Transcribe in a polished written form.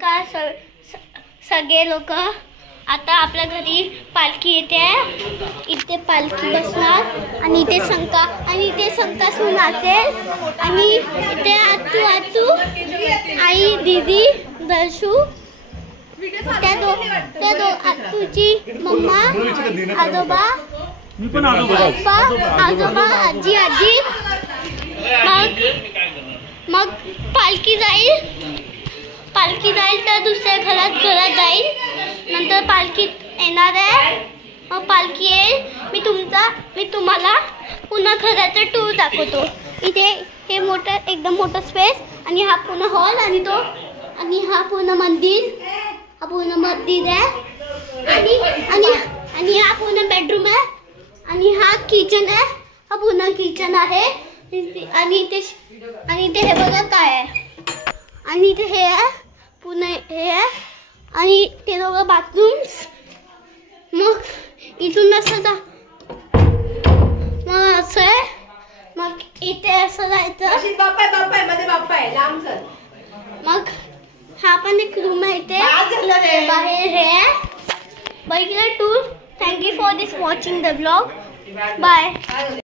का सगळे लोक आता आपल्या घरी पालखी येते, इथे पालखी बसणार आणि इथे संकासू नाचेल आणि इथे आतू आई दीदी दर्शू त्या दो आतूची मम्मा आजोबा आजी मग पालखी जाईल तर दुसऱ्या घरात जाईल, नंतर पालखी येणार आहे, मग पालखी येईल मी तुम्हाला पुन्हा घराचा टूर दाखवतो। इथे हे मोठं एकदम मोठं स्पेस आणि हा पूर्ण हॉल आणि हा पूर्ण मंदिर आहे आणि हा पूर्ण बेडरूम आहे आणि हा किचन आहे, हा पूर्ण किचन आहे आणि ते हे बघा काय आहे आणि ते हे आहे पूर्ण हे आहे आणि ते दोघं बाथरूम्स। मग इथून असं मग असं आहे, मग इथे असं जायचं, मग हा पण एक रूम आहे इथे बाहेर हे बघितलं tour. Thank you for this watching the blog, bye.